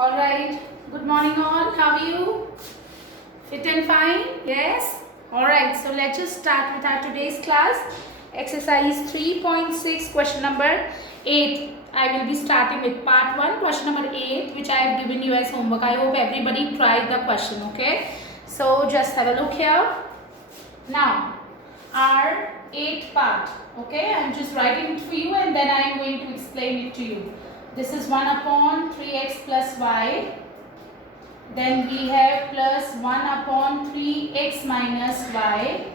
All right. Good morning, all. How are you? Fit and fine? Yes. All right. So let's just start with our today's class. Exercise 3.6, question number 8. I will be starting with part 1, question number 8, which I have given you as homework. I hope everybody tried the question. Okay. So just have a look here. Now, our 8th part. Okay. I'm just writing it for you and then I am going to explain it to you. This is 1 upon 3x plus y. Then we have plus 1 upon 3x minus y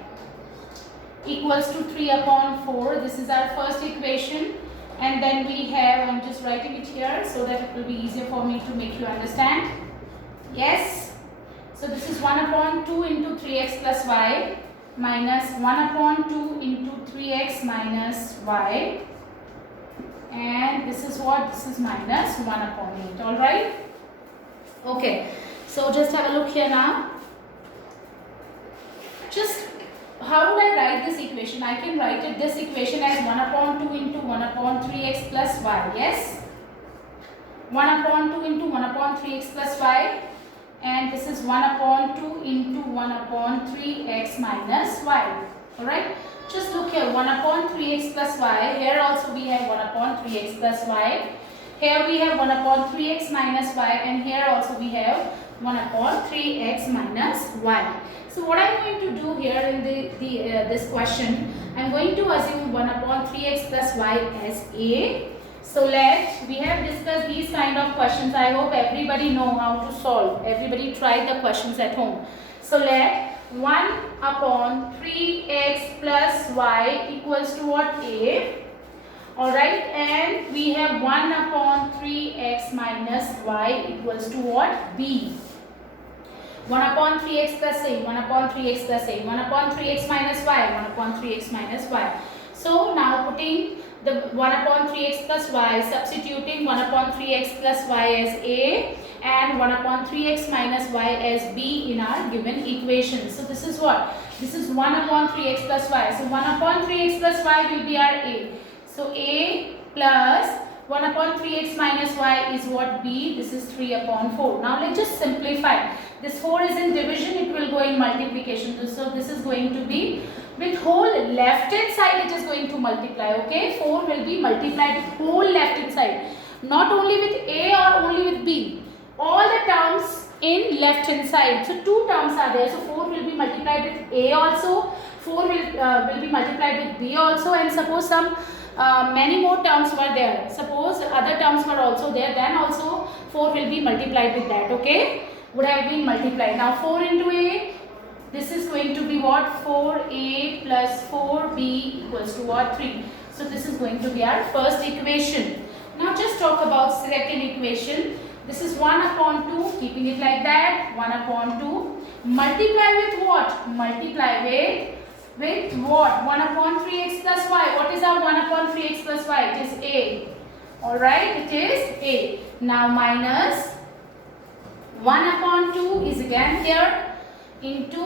equals to 3 upon 4. This is our first equation. And then we have, I'm just writing it here so that it will be easier for me to make you understand. Yes. So this is 1 upon 2 into 3x plus y minus 1 upon 2 into 3x minus y. And this is what? This is minus 1 upon 8. Alright? Okay. So just have a look here now. Just how would I write this equation? I can write it this equation as 1 upon 2 into 1 upon 3x plus y. Yes? 1 upon 2 into 1 upon 3x plus y. And this is 1 upon 2 into 1 upon 3x minus y. Alright? Just look here, 1 upon 3x plus y. Here also we have 1 upon 3x plus y. Here we have 1 upon 3x minus y. And here also we have 1 upon 3x minus y. So what I am going to do here in this question, I am going to assume 1 upon 3x plus y as a. So we have discussed these kind of questions. I hope everybody know how to solve. Everybody try the questions at home. So let 1 upon 3x plus y equals to what? A. Alright, and we have 1 upon 3x minus y equals to what? B. 1 upon 3x plus a, 1 upon 3x plus a, 1 upon 3x minus y, 1 upon 3x minus y. So now putting the 1 upon 3x plus y, substituting 1 upon 3x plus y as a and 1 upon 3x minus y as b in our given equation. So this is what? This is 1 upon 3x plus y. So 1 upon 3x plus y will be our a. So a plus 1 upon 3x minus y is what? B. This is 3 upon 4. Now let's just simplify. This 4 is in division, it will go in multiplication. So this is going to be, with whole left hand side it is going to multiply. Okay, 4 will be multiplied with whole left hand side. Not only with a or only with b. All the terms in left hand side. So 2 terms are there. So 4 will be multiplied with a also. 4 will be multiplied with b also. And suppose some many more terms were there. Suppose other terms were also there. Then also 4 will be multiplied with that. Okay, would have been multiplied. Now 4 into a. This is going to be what? 4a plus 4b equals to what? 3. So this is going to be our first equation. Now just talk about second equation. This is 1 upon 2, keeping it like that, 1 upon 2. Multiply with what? Multiply with what? 1 upon 3x plus y. What is our 1 upon 3x plus y? It is a. Alright, it is a. Now minus 1 upon 2 is again here into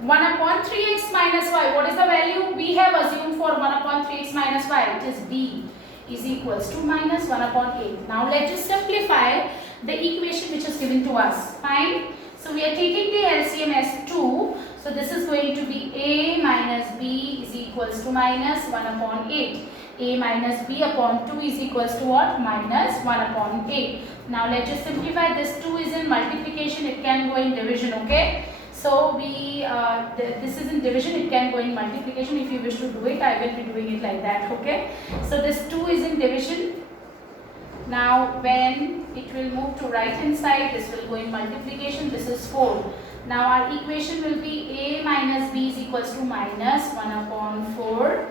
1 upon 3x minus y. What is the value we have assumed for 1 upon 3x minus y? It is b is equals to minus 1 upon 8. Now let's just simplify the equation which is given to us. Fine. So we are taking the LCM as 2. So this is going to be a minus b is equals to minus 1 upon 8. A minus b upon 2 is equals to what? Minus 1 upon 8. Now let's just simplify. This 2 is in multiplication. It can go in division. Okay. So this is in division, it can go in multiplication. If you wish to do it, I will be doing it like that. Okay. So this 2 is in division. Now when it will move to right hand side, this will go in multiplication. This is 4. Now our equation will be a minus b is equals to minus 1 upon 4.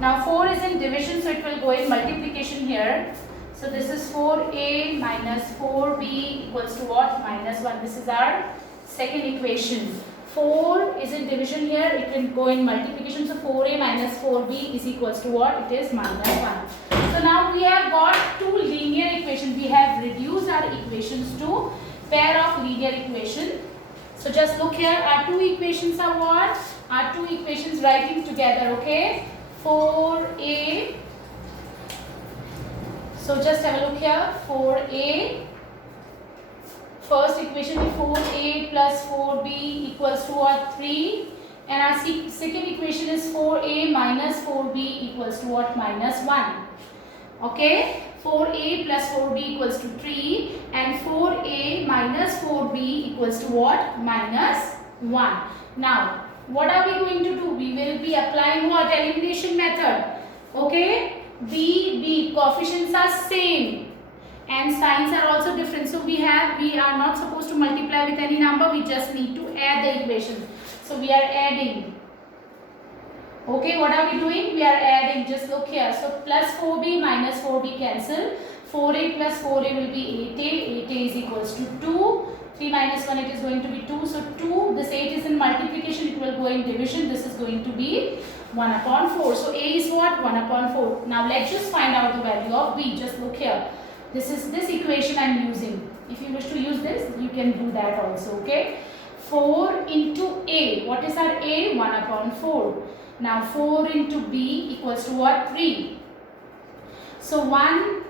Now 4 is in division, so it will go in multiplication here. So this is 4a minus 4b equals to what? Minus 1. This is our second equation. 4 is in division here, it will go in multiplication. So 4a minus 4b is equals to what? It is minus 1. So now we have got 2 linear equations. We have reduced our equations to pair of linear equation. So just look here, our 2 equations are what? Our 2 equations writing together. Okay, 4a So just have a look here. 4a, first equation is 4a plus 4b equals to what? 3. And our second equation is 4a minus 4b equals to what? Minus 1. Okay, 4a plus 4b equals to 3 and 4a minus 4b equals to what? Minus 1. Now, what are we going to do? We will be applying what? Elimination method. Okay, b, coefficients are same and signs are also different. So we are not supposed to multiply with any number. We just need to add the equations. So we are adding. Okay, what are we doing? We are adding. Just look here. So plus 4b minus 4b cancel. 4a plus 4a will be 8a. 8a is equals to 2. 3 minus 1, it is going to be 2. So 2, this 8 is in multiplication. It will go in division. This is going to be 1 upon 4. So a is what? 1 upon 4. Now let's just find out the value of b. Just look here. This is this equation I am using. If you wish to use this, you can do that also. Okay. 4 into a. What is our a? 1 upon 4. Now 4 into b equals to what? 3. So 1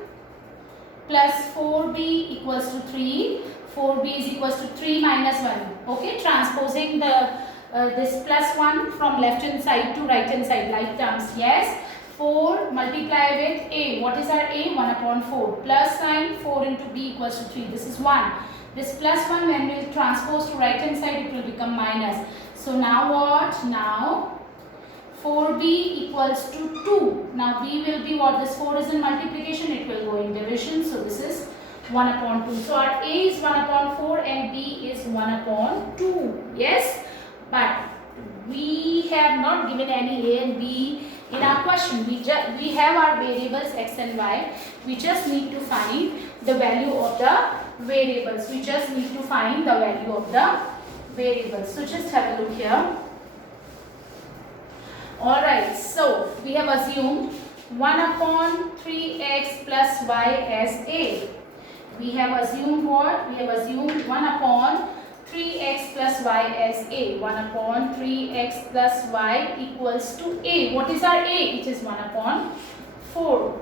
plus 4b equals to 3. 4b is equals to 3 minus 1. Okay, transposing the this plus 1 from left hand side to right hand side, like terms. Yes. 4 multiply with a. What is our a? 1 upon 4. Plus sign, 4 into b equals to 3. This is 1. This plus 1, when we will transpose to right hand side, it will become minus. So now what? Now 4b equals to 2. Now b will be what? This 4 is in multiplication, it will go in division. So this is 1 upon 2. So our a is 1 upon 4 and b is 1 upon 2. Yes? But we have not given any a and b in our question. We have our variables x and y. We just need to find the value of the variables. So just have a look here. Alright, so we have assumed 1 upon 3x plus y as a. We have assumed what? We have assumed 1 upon 3x plus y as a. 1 upon 3x plus y equals to a. What is our a? It is 1 upon 4.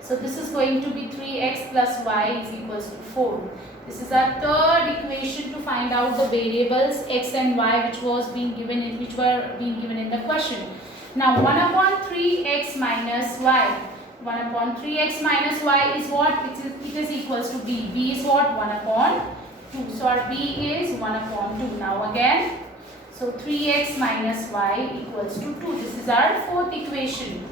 So this is going to be 3x plus y is equals to 4. This is our third equation to find out the variables x and y which were being given in the question. Now 1 upon 3x minus y. 1 upon 3x minus y is what? It is equals to b. b is what? 1 upon 2. So our b is 1 upon 2. Now again, so 3x minus y equals to 2. This is our fourth equation.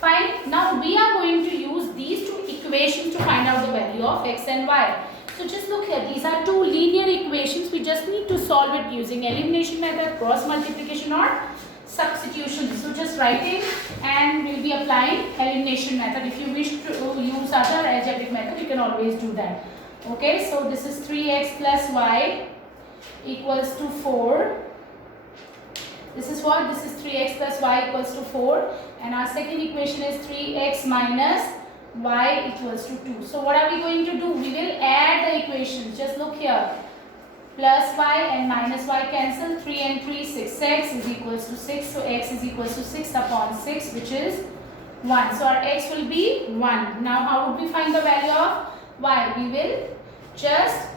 Fine. Now we are going to use these two equations to find out the value of x and y. So just look here. These are two linear equations. We just need to solve it using elimination method, cross multiplication or substitution. So just write it and we'll be applying elimination method. If you wish to use other algebraic method, you can always do that. Okay, so this is 3x plus y equals to 4. This is what? This is 3x plus y equals to 4. And our second equation is 3x minus y equals to 2. So what are we going to do? We will add the equations. Just look here. Plus y and minus y cancel. 3 and 3, 6x is equals to 6. So x is equals to 6 upon 6, which is 1. So our x will be 1. Now how would we find the value of y? We will just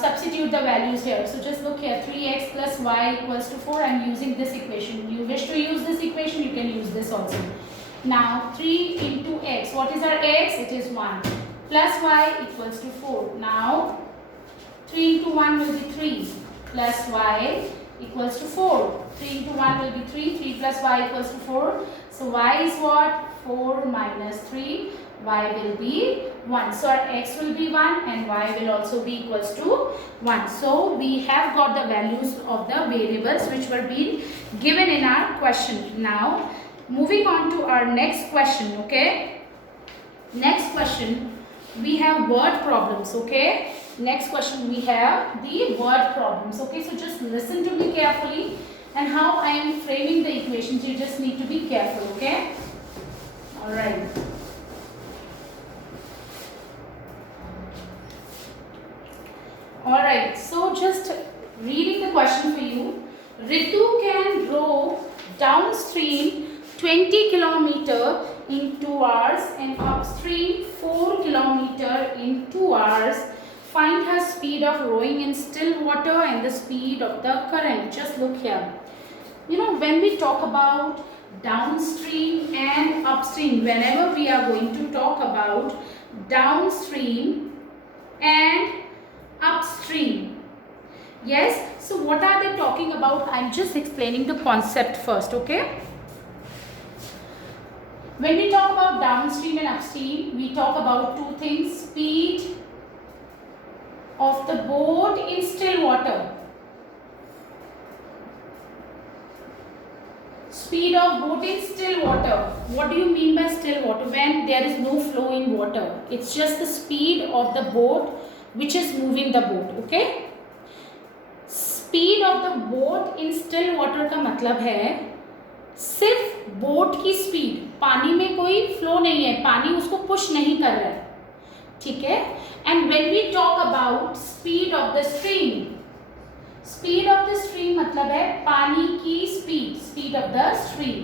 substitute the values here. So just look here. 3x plus y equals to 4. I am using this equation. You wish to use this equation, you can use this also. Now 3 into x. What is our x? It is 1. Plus y equals to 4. Now 3 into 1 will be 3. Plus y equals to 4. 3 into 1 will be 3. 3 plus y equals to 4. So y is what? 4 minus 3. Y will be 1. So our x will be 1 and y will also be equals to 1. So we have got the values of the variables which were being given in our question. Now moving on to our next question. Okay, next question we have word problems. Okay, next question we have the word problems. Okay, so just listen to me carefully and how I am framing the equations. You just need to be careful. Okay, all right. Alright, so just reading the question for you. Ritu can row downstream 20 km in 2 hours and upstream 4 kilometer in 2 hours. Find her speed of rowing in still water and the speed of the current. Just look here. You know, when we talk about downstream and upstream, whenever we are going to talk about downstream and upstream, yes, so what are they talking about? I'm just explaining the concept first, okay? When we talk about downstream and upstream, we talk about two things: speed of the boat in still water. Speed of boat in still water. What do you mean by still water? When there is no flow in water. It's just the speed of the boat which is moving the boat, okay? Speed of the boat in still water का मतलब है सिर्फ boat की speed, पानी में कोई flow नहीं है, पानी उसको पुश नहीं कर रहा है, ठीक है? And when we talk about speed of the stream, speed of the stream मतलब है पानी की speed, speed of the stream.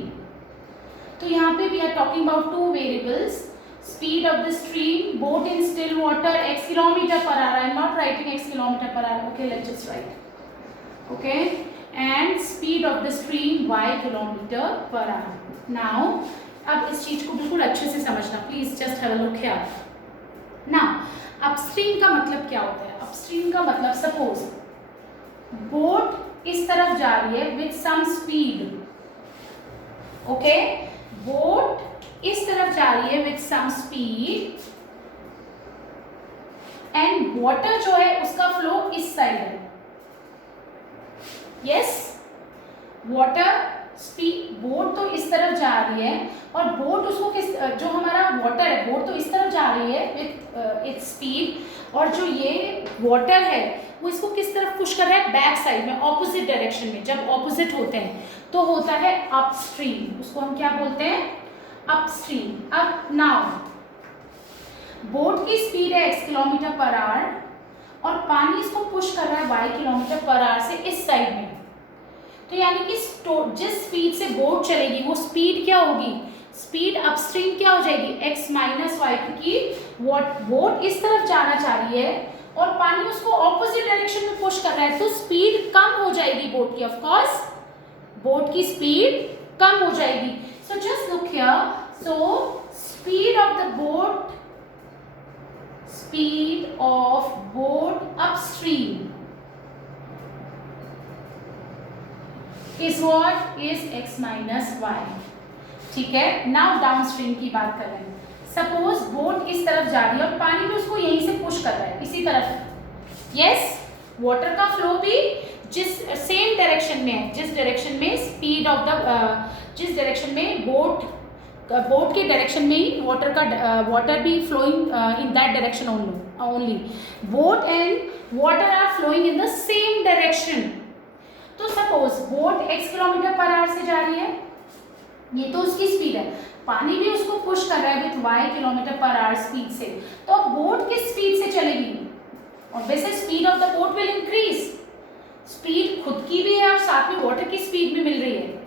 तो यहाँ पे we are talking about two variables. Speed of the stream, boat in still water, x kilometre per hour. I am not writing x kilometre per hour, okay, let's just write, okay, and speed of the stream y kilometer per hour. Now, अब इस चीज को बिल्कुल अच्छे से समझना, please just have a look here. Now, upstream का मतलब क्या होता है? अपस्ट्रीम का मतलब, सपोज बोट इस तरफ जा रही है with some speed, okay, boat इस तरफ जा रही है with some speed and water जो है उसका फ्लो इस साइड है. यस, वाटर स्पीड, बोट तो इस तरफ जा रही है और बोट उसको किस, जो हमारा वाटर है, बोट तो इस तरफ जा रही है विथ इट्स स्पीड, और जो ये वाटर है वो इसको किस तरफ पुश कर रहा है? बैक साइड में, ऑपोजिट डायरेक्शन में. जब ऑपोजिट होते हैं तो होता है अपस्ट्रीम. उसको हम क्या बोलते हैं? अपस्ट्रीम. अब नाउ, बोट की स्पीड है x किलोमीटर पर आवर और पानी इसको पुश कर रहा है y किलोमीटर पर आवर से इस साइड में. तो यानी कि जिस स्पीड से बोट चलेगी वो स्पीड क्या होगी? स्पीड अपस्ट्रीम क्या हो जाएगी? x माइनस वाई, क्योंकि बोट इस तरफ जाना चाह रही है और पानी उसको ऑपोजिट डायरेक्शन में पुश कर रहा है, तो स्पीड कम हो जाएगी बोट की. ऑफ कोर्स बोट की स्पीड कम हो जाएगी. So just look here. So speed of the boat, speed of boat upstream is what? Is x minus y. ठीक है. नाउ डाउनस्ट्रीम की बात कर रहे हैं. सपोज बोट इस तरफ जा रही है और पानी भी उसको यहीं से पुश कर रहा है, इसी तरफ. यस, वाटर का फ्लो भी जिस सेम डायरेक्शन में है, जिस डायरेक्शन में स्पीड ऑफ द, जिस डायरेक्शन में बोट के डायरेक्शन में ही वाटर भी flowing in that direction only. Boat and water are flowing in the same direction. तो suppose boat x kilometre per hour से जा रही है, ये तो उसकी स्पीड है, पानी भी उसको पुश कर रहा है with y kilometre per our speed से. तो अब बोट किस स्पीड से चलेगी? Obviously speed of the boat will increase. Speed खुद की भी है और साथ में वाटर की स्पीड भी मिल रही है,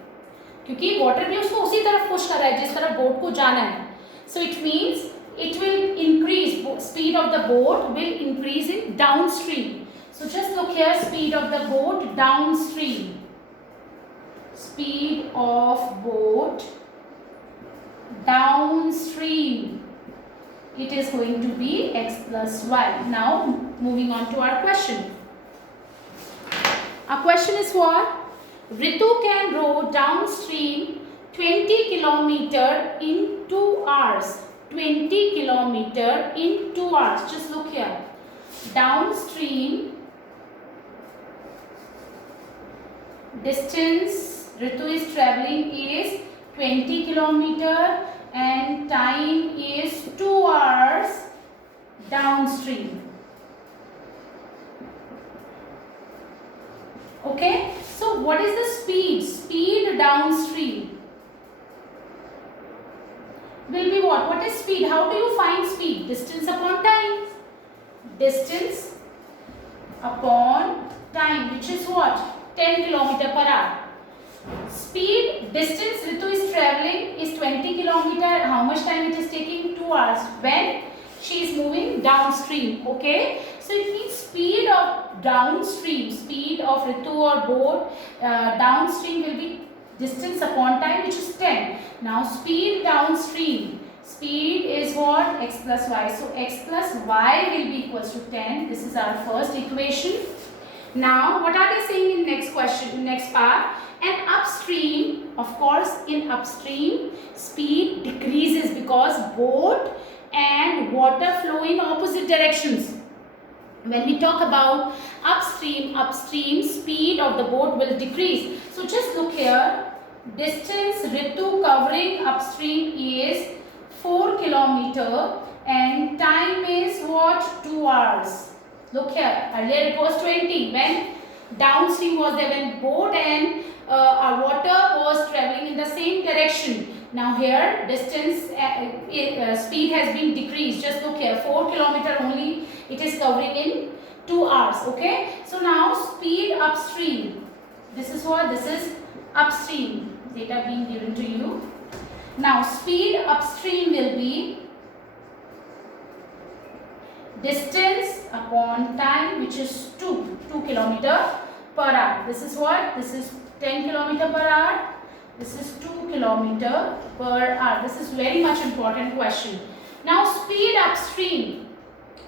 क्योंकि वाटर भी उसको उसी तरफ पुश कर रहा है जिस तरफ बोट को जाना है. So it means it will increase, speed of the boat will increase in downstream. So just look here, speed of the boat downstream, speed of boat downstream, it is going to be x plus y. Now moving on to our question. Our question is what? Ritu can row downstream 20 kilometer in 2 hours. 20 kilometer in 2 hours. Just look here. Downstream distance Ritu is traveling is 20 kilometer and time is 2 hours downstream. Okay. So what is the speed? Speed downstream will be what? What is speed? How do you find speed? Distance upon time. Distance upon time, which is what? 10 kilometer per hour. Speed, distance Ritu is traveling is 20 kilometer. How much time it is taking? 2 hours. When she is moving downstream. Okay. So it means speed of downstream, speed of Ritu or boat downstream will be distance upon time, which is 10. Now speed downstream. Speed is what? X plus y. So x plus y will be equals to 10. This is our first equation. Now what are they saying in next question, next part? And upstream, of course, in upstream speed decreases because boat and water flow in opposite directions. When we talk about upstream speed of the boat will decrease. So just look here. Distance Ritu covering upstream is 4 kilometer and time is what? 2 hours. Look here. Earlier it was 20 when downstream was there, when boat and our water was traveling in the same direction. Now here distance speed has been decreased. Just look here, 4 kilometer only it is covering in 2 hours. Okay. So now speed upstream. This is what? This is upstream data being given to you. Now speed upstream will be distance upon time, which is 2 kilometer per hour. This is what? This is 10 kilometer per hour. This is 2 kilometer per hour. This is very much important question. Now speed upstream.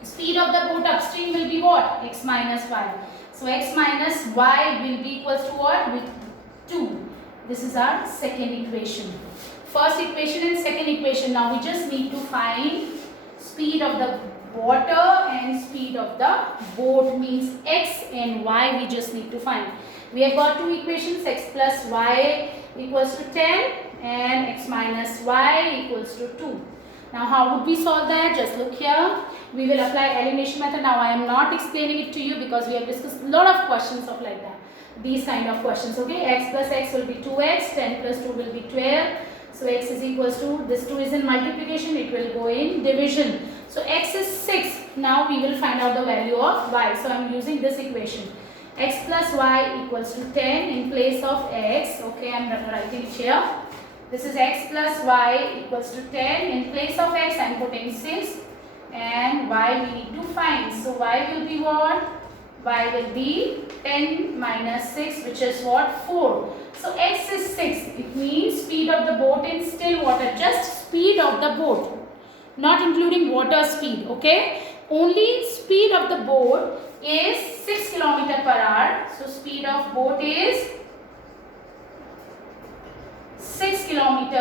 Speed of the boat upstream will be what? X minus y. So x minus y will be equals to what? With 2. This is our second equation. First equation and second equation. Now we just need to find speed of the water and speed of the boat, means x and y we just need to find. We have got two equations, x plus y equals to 10 and x minus y equals to 2. Now how would we solve that? Just look here. We will apply elimination method. Now I am not explaining it to you because we have discussed a lot of questions of like that. These kind of questions. Okay, x plus x will be 2x, 10 plus 2 will be 12. So x is equals to, this 2 is in multiplication, it will go in division. So x is 6. Now we will find out the value of y. So I am using this equation. X plus y equals to 10 in place of x. Okay, I am writing it here. This is x plus y equals to 10. In place of x, I am putting 6. And y we need to find. So y will be what? Y will be 10 minus 6, which is what? 4. So x is 6. It means speed of the boat in still water. Just speed of the boat. Not including water speed. Okay. Only speed of the boat is 6 km per hour. So speed of boat is 6 km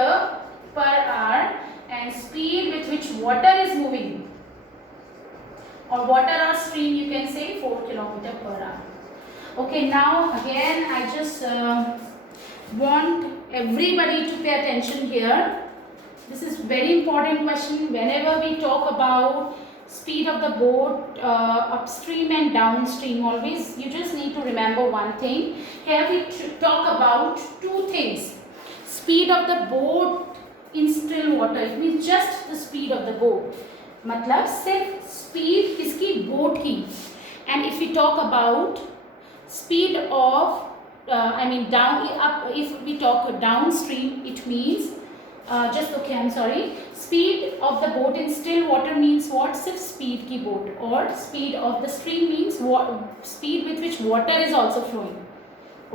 per hour. And speed with which water is moving, or water or stream, you can say 4 km per hour. Okay, now again I just want everybody to pay attention here. This is very important question. Whenever we talk about speed of the boat upstream and downstream, always you just need to remember one thing. Here we talk about two things. Speed of the boat in still water, it means just the speed of the boat. मतलब सिर्फ speed किसकी, boat की. And if we talk about speed of I mean down up, if we talk down stream it means just okay I am sorry, speed of the boat in still water means what, सिर्फ speed की boat. और speed of the stream means speed with which water is also flowing.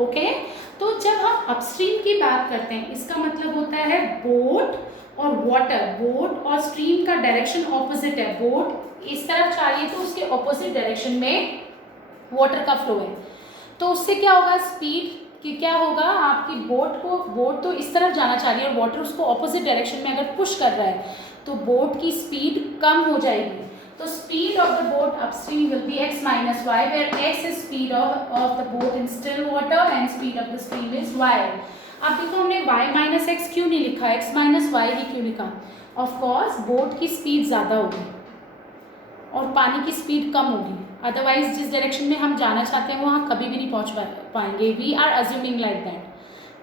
Okay, तो जब हम upstream की बात करते हैं इसका मतलब होता है बोट और वाटर. बोट और स्ट्रीम का डायरेक्शन ऑपोजिट है. बोट इस तरफ जा रही है तो उसके ऑपोजिट डायरेक्शन में वाटर का फ्लो है. तो उससे क्या होगा, स्पीड कि क्या होगा, आपकी बोट तो इस तरफ जाना चाह रही है और वाटर उसको ऑपोजिट डायरेक्शन में अगर पुश कर रहा है तो बोट की स्पीड कम हो जाएगी. तो speed of the boat upstream will be x minus y, where x is speed of the boat in still water and speed of the stream is y. अब देखो हमने y minus x क्यों नहीं लिखा, x minus y ही क्यों लिखा. Of course boat की speed ज़्यादा होगी और पानी की स्पीड कम होगी. अदरवाइज जिस डायरेक्शन में हम जाना चाहते हैं वहाँ कभी भी नहीं पहुँच पाएंगे. We are assuming like that.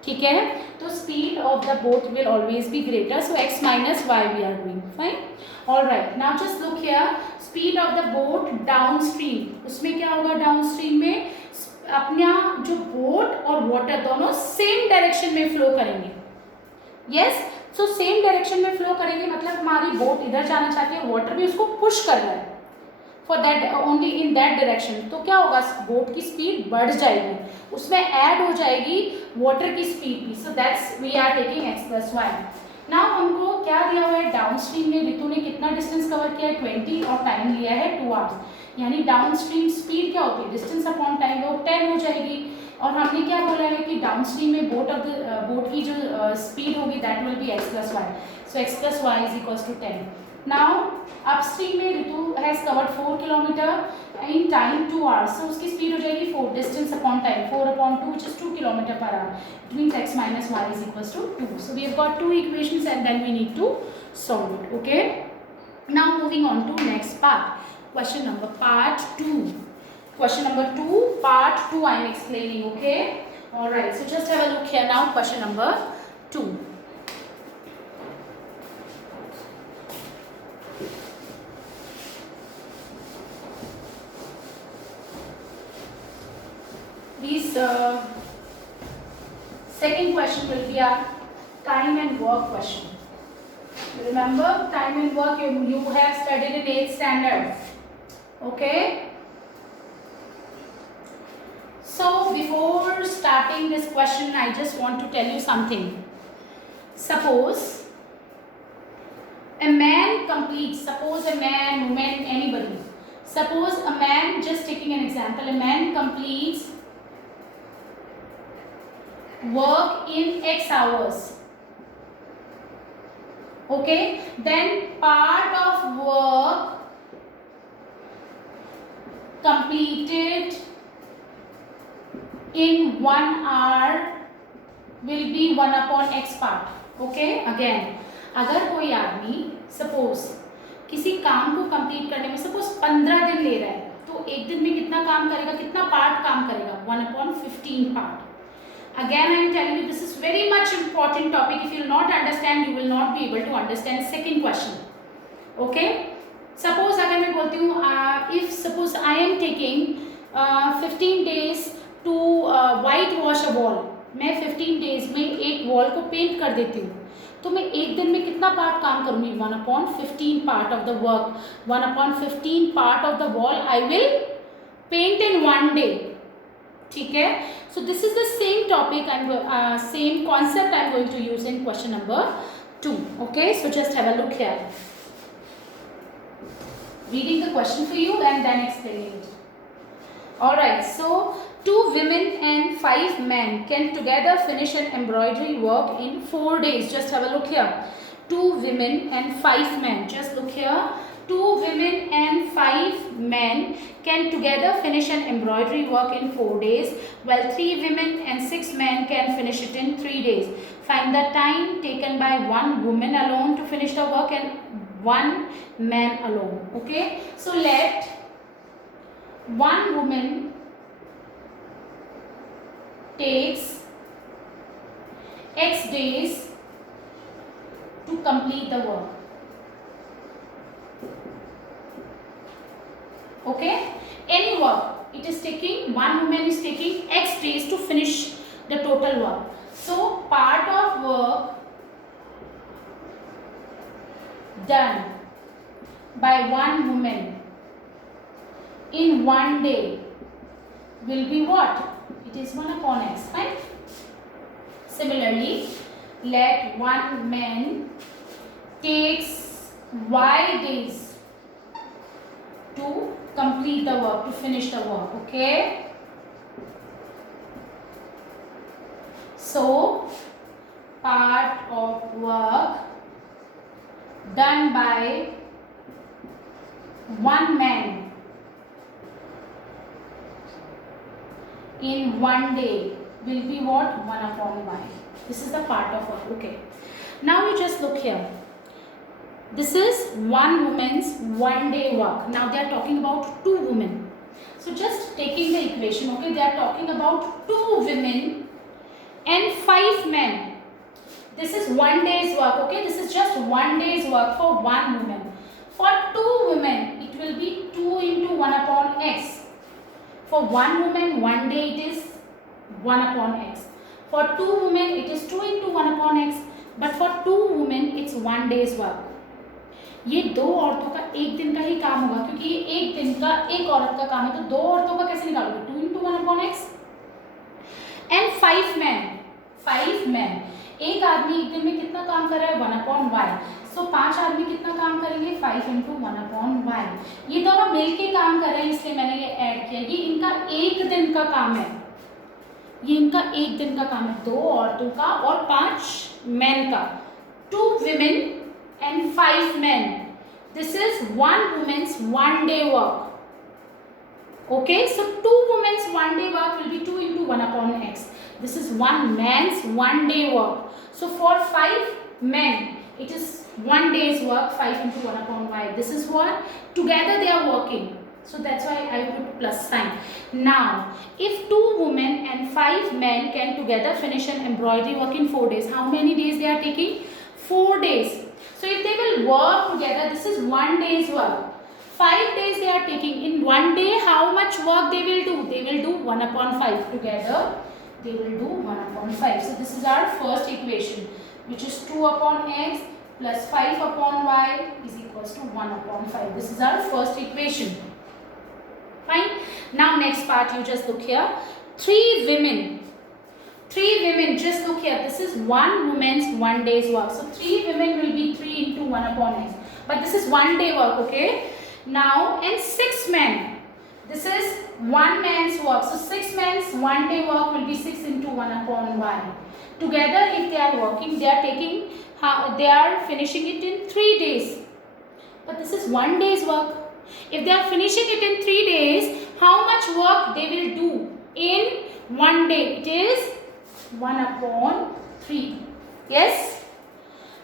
ठीक है, तो speed of the boat will always be greater. So x minus y we are doing fine. All right, now just look here. Speed of the boat down stream, उसमें क्या होगा down stream में, अपना जो boat और water दोनों same direction में flow करेंगे। यस, सो सेम डायरेक्शन में फ्लो करेंगे मतलब हमारी बोट इधर जाना चाहती है, वाटर भी उसको पुश कर रहा है for that only in that direction. तो क्या होगा, बोट की स्पीड बढ़ जाएगी, उसमें ऐड हो जाएगी वाटर की स्पीड भी। So that's we are taking x plus y. Now हमको क्या दिया हुआ है, डाउन स्ट्रीम में ऋतु ने कितना डिस्टेंस कवर किया है 20 और टाइम लिया है 2 आवर्स, यानी डाउन स्ट्रीम स्पीड क्या होती है, डिस्टेंस अपॉन टाइम, वो 10 हो जाएगी। और हमने क्या बोला है कि डाउन स्ट्रीम में बोट की जो स्पीड होगी that will be x plus y. So x plus y is equal to 10। Now upstream में Ritu has covered 4 kilometre in time 2 hours, सो उसकी स्पीड हो जाएगी 4 distance upon time 4 upon 2 which is 2 kilometre per hour, it means x minus y is equals to 2. So we have got two equations and then we need to solve it. Okay, now moving on to next part, question number part 2. Question number 2 part 2 I am explaining. Okay, all right, so just have a look here now. Question number 2. These second question will be a time and work question. Remember, time and work you have studied in 8th standard. Okay, so before starting this question I just want to tell you something. Suppose a man completes, suppose a man, woman, anybody, suppose a man, just taking an example, a man completes work in x hours. Okay, then part of work completed in 1 hour will be 1 upon x part. Okay, again, अगर कोई आदमी suppose किसी काम को complete करने में suppose 15 दिन ले रहा है, तो एक दिन में कितना काम करेगा, कितना पार्ट काम करेगा, 1 upon 15 part. Again, I am telling you this is very much important topic. If you will not understand, you will not be able to understand second question. Okay? Suppose अगर मैं बोलती हूँ if suppose I am taking 15 days to white wash a wall, मैं 15 days में एक wall को paint कर देती हूँ, तो मैं एक दिन में कितना पार्ट काम करूँगी, 1 upon 15 part of the work, 1 upon 15 part of the wall I will paint in 1 day. ठीक है, so this is the same topic same concept I am going to use in question number 2. Okay, so just have a look here, reading the question for you and then explaining it. All right, so 2 women and 5 men can together finish an embroidery work in 4 days. Just have a look here, 2 women and 5 men, just look here, 2 women and 5 men can together finish an embroidery work in 4 days, while 3 women and 6 men can finish it in 3 days. Find the time taken by 1 woman alone to finish the work and 1 man alone. Okay, so let 1 woman takes x days to complete the work. Okay, any work, it is taking, 1 woman is taking x days to finish the total work. So part of work done by 1 woman in 1 day will be what? It is 1 upon x, right? Similarly, let 1 man takes y days to complete the work, to finish the work. Okay, so part of work done by 1 man in 1 day will be what? 1 upon y. This is the part of work. Okay, now you just look here. This is 1 woman's 1 day work. Now they are talking about 2 women. So just taking the equation, okay, they are talking about 2 women and 5 men. This is 1 day's work, okay, this is just 1 day's work for 1 woman. For 2 women, it will be 2 into 1 upon x. For For one woman, one day it is 1 upon x. For two women, it is 2 into 1 upon x. But for two women, it's 1 day's work. ये दो औरतों का एक दिन का ही काम होगा, क्योंकि ये एक दिन का एक औरत का काम है, तो दो औरतों का कैसे निकालोगे? 2 into 1 upon x. And 5 men, एक आदमी एक दिन में कितना काम कर रहा है? 1 upon y. तो 5 आदमी कितना काम करेंगे? 5 into 1 upon y. ये दोनों मिलके काम कर रहे हैं, इसलिए मैंने ये ऐड किया. ये इनका एक दिन का काम है, ये इनका एक दिन का काम है, दो औरतों का और 5 men का. 2 women and 5 men. This is 1 woman's 1 day work. Okay, so 2 women's 1 day work will be 2 into 1 upon x. This is 1 man's 1 day work. So for 5 men, it is 1 day's work, 5 into 1 upon y. This is what? Together they are working. So that's why I put plus sign. Now, if 2 women and 5 men can together finish an embroidery work in 4 days, how many days they are taking? 4 days. So if they will work together, this is 1 day's work. 5 days they are taking. In 1 day, how much work they will do? They will do 1 upon 5. Together, they will do 1 upon 5. So this is our first equation, which is 2 upon x plus 5 upon y is equals to 1 upon 5. This is our first equation. Fine. Now next part, you just look here. 3 women, just look here. This is 1 woman's 1 day's work. So 3 women will be 3 into 1 upon x. But this is 1 day work, okay? Now, and 6 men. This is 1 man's work. So 6 men's 1 day work will be 6 into 1 upon y. Together, if they are working, they are finishing it in 3 days. But this is 1 day's work. If they are finishing it in 3 days, how much work they will do in 1 day? It is 1 upon 3. Yes?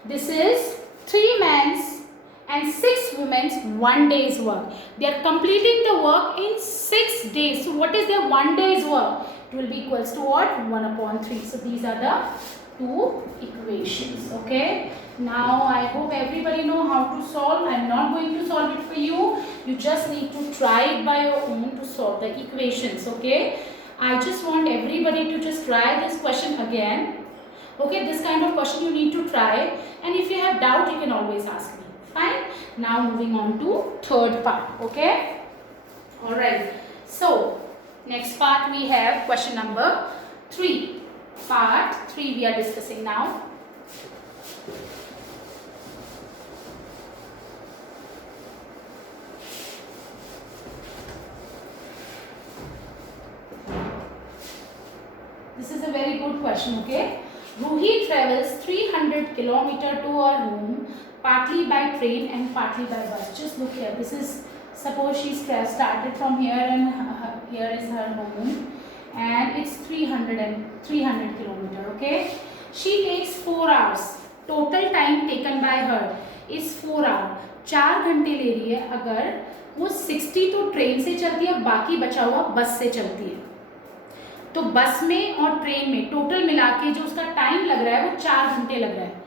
This is 3 men's and 6 women's 1 day's work. They are completing the work in 6 days. So what is their 1 day's work? It will be equals to what? 1 upon 3. So these are the 2 equations. Okay. Now I hope everybody know how to solve. I am not going to solve it for you. You just need to try it by your own to solve the equations. Okay. I just want everybody to just try this question again. Okay. This kind of question you need to try. And if you have doubt, you can always ask me. Fine. Now moving on to third part. Okay. Alright. So next part we have question number 3. Part 3 we are discussing now. This is a very good question. Okay. Ruhi travels 300 km to her home, partly by train and partly by bus. Just look here. This is, suppose she started from here and here is her home, and it's 300 kilometer. Okay. She takes 4 hours. Total time taken by her is 4 hours. 4 घंटे ले रही है. अगर वो 60 तो train से चलती है, बाकी बचा हुआ बस से चलती है, तो बस में और ट्रेन में टोटल मिला के जो उसका टाइम लग रहा है वो 4 घंटे लग रहा है.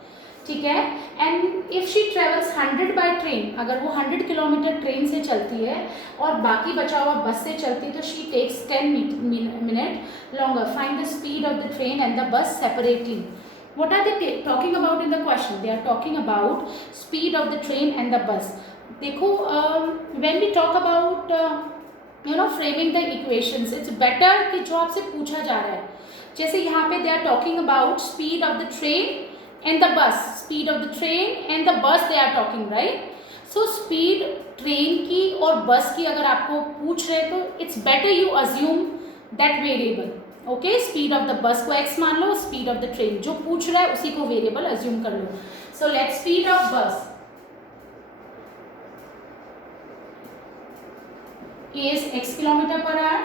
ठीक है. And if she travels 100 by train, अगर वो 100 किलोमीटर ट्रेन से चलती है और बाकी बचा हुआ बस से चलती है, तो she takes 10 minute longer. Find the speed of the train and the bus separately. What are they talking about in the question? They are talking about speed of the train and the bus. देखो, when we talk about framing the equations, it's better कि जो आपसे पूछा जा रहा है, जैसे यहाँ पे they are talking about speed of the train and the bus. Speed of the train and the bus they are talking, right? So speed train की और bus की अगर आपको पूछ रहे तो it's better you assume that variable. Okay. Speed of the bus को x मान लो, स्पीड ऑफ द ट्रेन जो पूछ रहा है उसी को वेरिएबल अज्यूम कर लो. सो लेट स्पीड ऑफ बस is x kilometre per our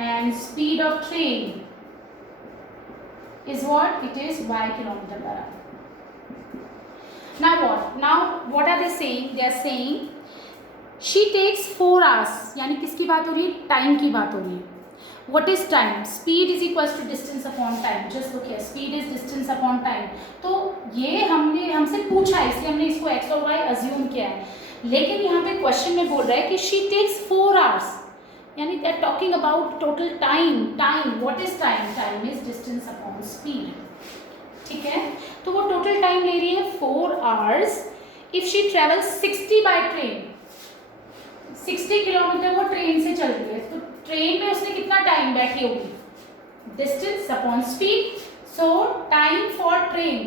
and speed of train is what? It is y kilometer per hour. Now what? Now what are they saying? They are saying she takes 4 hours. यानी किसकी बात हो रही है? Time की बात हो रही है. What is time? Speed is equals to distance upon time. Just look here. Speed is distance upon time. तो ये हमसे पूछा है, इसलिए हमने इसको x और y assume किया है. लेकिन यहाँ पे क्वेश्चन में बोल रहा है कि she takes 4 hours. यानी they are talking about total time. Time, what is time? Time is distance upon speed. ठीक है, तो वो टोटल टाइम ले रही है 4 hours if she travel 60 by train. 60 kilometre वो ट्रेन से चल रही है, तो ट्रेन में उसने कितना टाइम बैठी होगी? Distance upon speed. So time for train,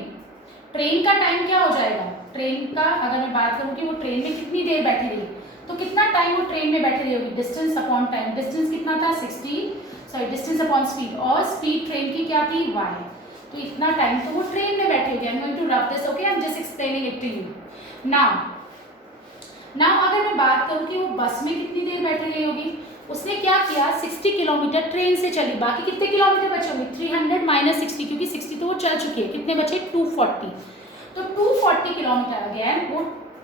train का टाइम क्या हो जाएगा? ट्रेन का अगर मैं बात करूँ कि वो ट्रेन में कितनी देर बैठी रही, तो कितना टाइम वो ट्रेन में बैठी रही होगी? Distance upon time. डिस्टेंस कितना था? 60, डिस्टेंस अपॉन स्पीड, और स्पीड ट्रेन की क्या थी? y. तो इतना टाइम तो वो ट्रेन में बैठी होगी. I am going to rub this, okay, I am just explaining it to you. Now अगर मैं बात करूँ कि वो बस में कितनी देर बैठी रही होगी, उसने क्या किया? 60 किलोमीटर ट्रेन से चली, बाकी कितने किलोमीटर बचे होंगे? 300 माइनस 60, क्योंकि 60 तो वो चल चुकी है. कितने बचे? 240. तो 240 किलोमीटर अगेन वो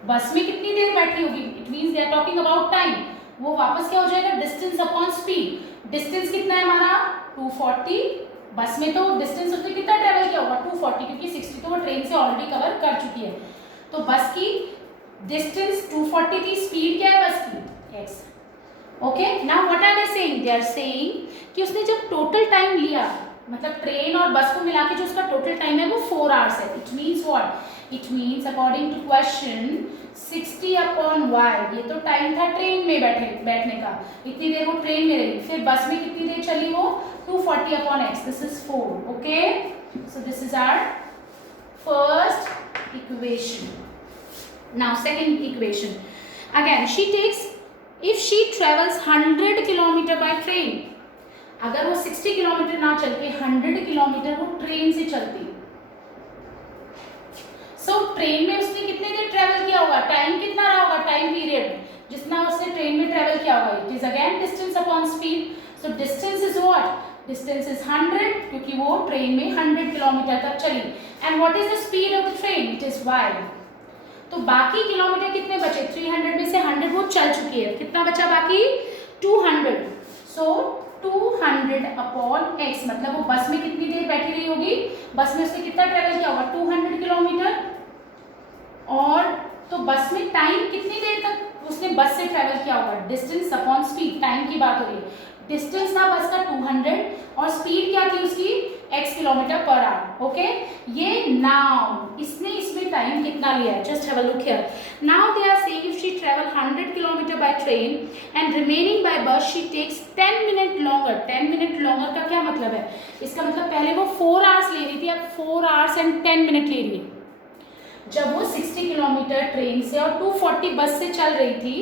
बस में कितनी देर बैठी होगी? It means they are talking about time. वो वापस क्या हो जाएगा? Distance upon speed. डिस्टेंस कितना है हमारा? 240. बस में तो डिस्टेंस उसने कितना ट्रेवल किया होगा? 240, क्योंकि 60 तो वो ट्रेन से ऑलरेडी कवर कर चुकी है. तो बस की डिस्टेंस 240 थी, स्पीड क्या है बस की? x. Okay, now what are they saying? They are saying कि उसने जब टोटल टाइम लिया, मतलब ट्रेन और बस को मिला के जो उसका टोटल टाइम है वो 4 hours है. It means what? It means according to question 60 upon y, ये तो टाइम था ट्रेन में बैठने का, इतनी देर वो ट्रेन में रही. फिर बस में कितनी देर चली वो? 240 upon x, this is 4. Okay, so this is our first equation. Now second equation, again she takes, if she travels 100 kilometer by train, अगर वो 60 किलोमीटर ना चल के 100 किलोमीटर वो ट्रेन से चलती, सो ट्रेन में उसने कितने देर ट्रेवल किया होगा? टाइम कितना रहा होगा? टाइम पीरियड जितना उसने ट्रेन में ट्रेवल किया होगा, it is again distance upon speed. So distance is what? Distance is 100, क्योंकि वो ट्रेन में 100 किलोमीटर तक चली. And what is the speed of the train? It is y. तो बाकी किलोमीटर कितने बचे? 300 में से 100 वो चल चुकी है, कितना बचा बाकी? 200. सो 200 अपॉन x, मतलब वो बस में कितनी देर बैठी रही होगी? बस में उसने कितना ट्रेवल किया होगा? 200 किलोमीटर. और तो बस में टाइम कितनी देर तक उसने बस से ट्रेवल किया होगा? डिस्टेंस अपॉन स्पीड, टाइम की बात हो रही है. डिस्टेंस था बस का 200 और स्पीड क्या थी उसकी? x kilometre per hour. Okay, ये नाउ इसने इसमें टाइम कितना लिया है? Just have a look here. Now they are saying if she travel 100 kilometre by train and remaining by bus she takes 10 minute longer. 10 minute longer का क्या मतलब है? इसका मतलब पहले वो 4 hours ले रही थी, अब 4 hours and 10 minutes ले रही है. जब वो 60 किलोमीटर ट्रेन से और 240 बस से चल रही थी,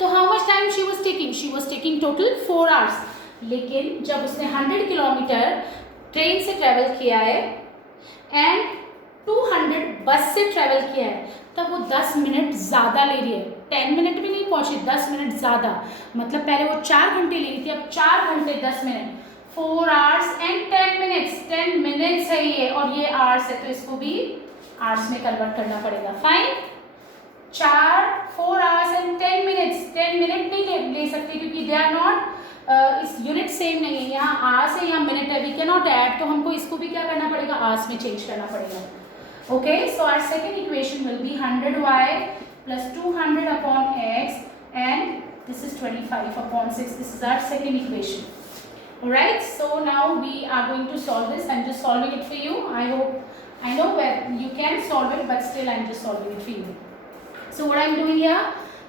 तो how much time she was taking? She was taking total 4 hours. लेकिन जब उसने 100 किलोमीटर ट्रेन से ट्रेवल किया है एंड 200 बस से ट्रेवल किया है, तब वो 10 मिनट ज़्यादा ले रही है. 10 मिनट भी नहीं पहुंची, 10 मिनट ज़्यादा. मतलब पहले वो 4 घंटे ले रही थी, अब 4 घंटे 10 minute. 4 hours and 10 minutes. 10 minutes है ये, और ये hours है, तो इसको भी hours में कन्वर्ट करना पड़ेगा. Fine. 4 hours and 10 minutes. 10 minute नहीं ले सकती, क्योंकि दे आर नॉट, इस यूनिट सेम नहीं है. यहाँ आवर्स है, यहाँ मिनट है. वी कैन नॉट ऐड, तो हमको इसको भी क्या करना पड़ेगा? आवर्स में चेंज करना पड़ेगा. Okay, so our second equation will be 100y plus 200 upon x, and this is 25 upon 6. This is our second equation. Alright, so now we are going to solve this. I'm just solving it for you. I know where you can solve it, but still I'm just solving it for you. So what I'm doing here,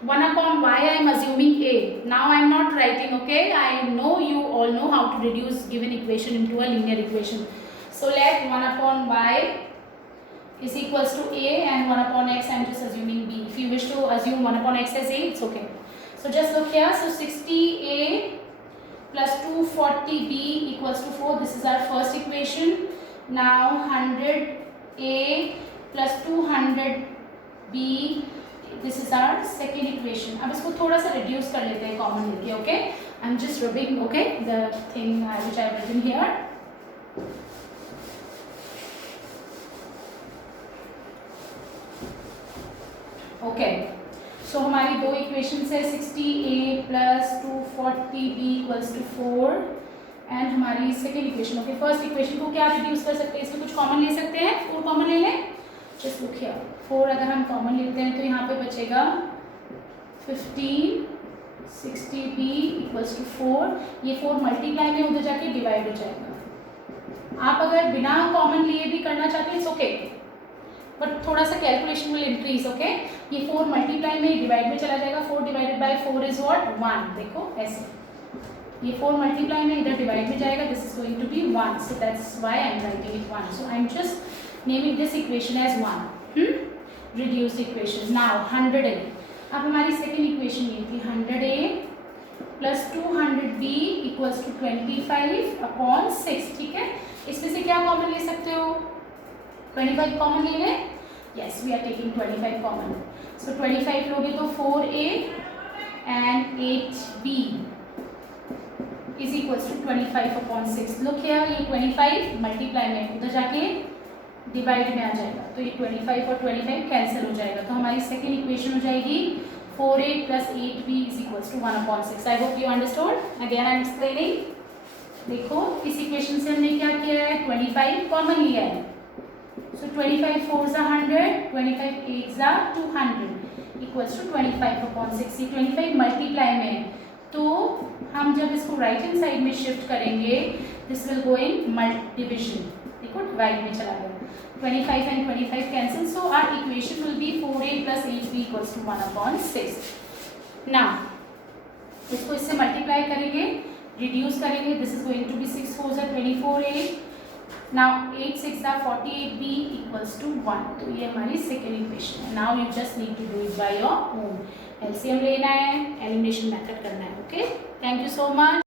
1 upon y I am assuming a. Now I am not writing, okay? I know you all know how to reduce given equation into a linear equation. So let 1 upon y is equals to a, and 1 upon x I am just assuming b. If you wish to assume 1 upon x as a, it's okay. So just look here. So 60a plus 240b equals to 4. This is our first equation. Now 100a plus 200b, this is our second equation. अब इसको थोड़ा सा reduce कर लेते हैं common लेके. Okay, I'm just rubbing, okay, the thing which I have written here. Okay, so हमारी दो equations है, 60a plus 240b equals to 4, and हमारी second equation. Okay, first equation को क्या reduce कर सकते हैं? इसमें कुछ common ले सकते हैं. 4 common ले लें. Just look here. 4 अगर हम common लेते हैं तो यहाँ पे बचेगा 15 60b इक्वल्स टू 4, ये 4 मल्टीप्लाई में उधर जाके डिवाइड हो जाएगा। आप अगर बिना कॉमन लिए भी करना चाहते हैं इट्स ओके, बट थोड़ा सा कैलकुलेशन विल इंक्रीज। ओके, ये 4 मल्टीप्लाई में डिवाइड में चला जाएगा। 4 डिवाइडेड बाय 4 इज व्हाट 1। देखो ऐसे ये 4 मल्टीप्लाई में इधर डिवाइड में जाएगा, this is going to be 1, so that's why I am writing it 1। So I am just naming this equation as 1, reduced equation. Now 100a, अब हमारी सेकेंड इक्वेशन ये थी 100a plus 200b equals to 25 upon 6। ठीक है, इसमें से क्या common ले सकते हो? 25 कॉमन ले लें। Yes, we are taking 25 common. So 25 लोगे तो 4a and 8b is equals to 25 upon 6। Look here, ये 25 मल्टीप्लाई में उधर जाके डिवाइड में आ जाएगा, तो ये 25 और 25 कैंसिल हो जाएगा। तो हमारी सेकेंड इक्वेशन हो जाएगी 4a plus 8b is equals to 1 upon 6। I hope you understood. Again I am explaining. देखो इस इक्वेशन से हमने क्या किया है, 25 कॉमन लिया है। So 25 4s are 100, 25 8s are 200 equals to 25 upon 6। ये 25 मल्टीप्लाई में है, तो हम जब इसको राइट हैंड साइड में शिफ्ट करेंगे this will go in division. देखो डिवाइड में चला गया, 25 and 25 cancel, so our equation will be 4a plus 8b equals to 1 upon 6. Now इसको इससे मल्टीप्लाई करेंगे, रिड्यूस करेंगे, this is going to be 6 4s are 24a, now 8 6 are 48b equals to 1। तो ये हमारी सेकेंड इक्वेशन है। Now you just need to do it by your own. LCM लेना है, एलिमिनेशन मेथड करना है। Okay, thank you so much.